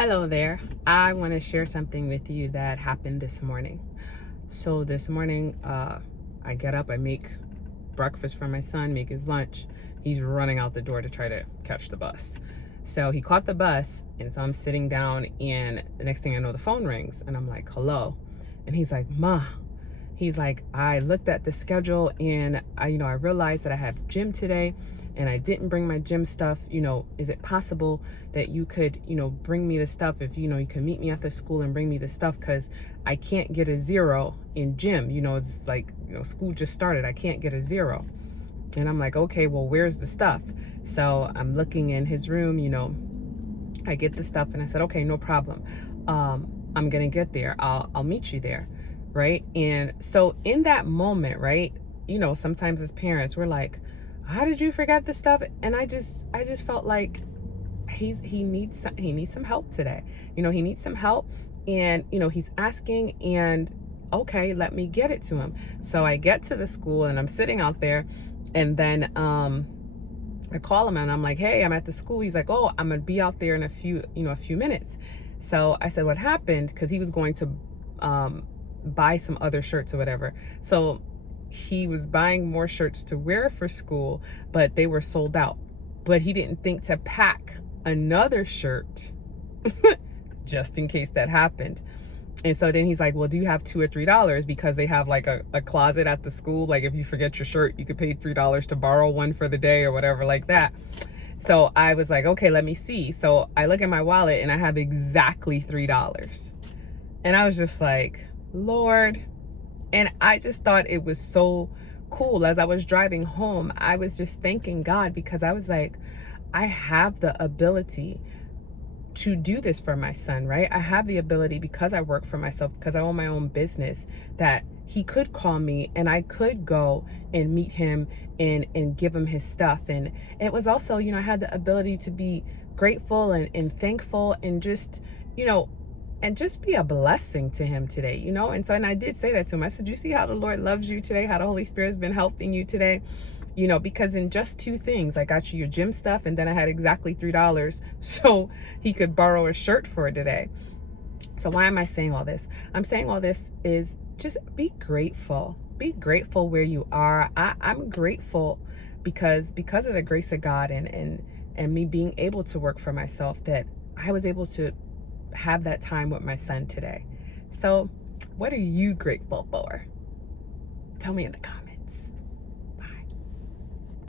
Hello there. I want to share something with you that happened this morning. So this morning, I get up, I make breakfast for my son, make his lunch. He's running out the door to try to catch the bus. So he caught the bus, and so I'm sitting down, and the next thing I know, the phone rings, and I'm like, hello. And he's like, Ma. He's like, I looked at the schedule, and I realized that I have gym today, and I didn't bring my gym stuff. Is it possible that you could, bring me the stuff? If, you can meet me after school and bring me the stuff, because I can't get a 0 in gym. It's like, school just started. I can't get a 0. And I'm like, okay, well, where's the stuff? So I'm looking in his room, I get the stuff, and I said, okay, no problem. I'm going to get there. I'll meet you there. Right. And so in that moment, right, sometimes as parents, we're like, how did you forget the stuff? And I just felt like he needs some help today. He needs some help, and he's asking, and okay, let me get it to him. So I get to the school, and I'm sitting out there, and then I call him, and I'm like, hey, I'm at the school. He's like, oh, I'm gonna be out there in a few minutes. So I said, what happened? Because he was going to buy some other shirts or whatever. So he was buying more shirts to wear for school, but they were sold out. But he didn't think to pack another shirt just in case that happened. And so then he's like, well, do you have $2 or $3? Because they have like a closet at the school. Like if you forget your shirt, you could pay $3 to borrow one for the day or whatever like that. So I was like, okay, let me see. So I look at my wallet, and I have exactly $3. And I was just like, Lord. And I just thought it was so cool. As I was driving home, I was just thanking God, because I was like, I have the ability to do this for my son, right? I have the ability, because I work for myself, because I own my own business, that he could call me and I could go and meet him and give him his stuff. And it was also, I had the ability to be grateful and thankful, and just, and just be a blessing to him today, And so, and I did say that to him. I said, you see how the Lord loves you today, how the Holy Spirit has been helping you today, because in just 2 things, I got you your gym stuff, and then I had exactly $3 so he could borrow a shirt for today. So why am I saying all this? I'm saying all this is just be grateful. Be grateful where you are. I'm grateful because of the grace of God and me being able to work for myself, that I was able to have that time with my son today. So what are you grateful for? Tell me in the comments.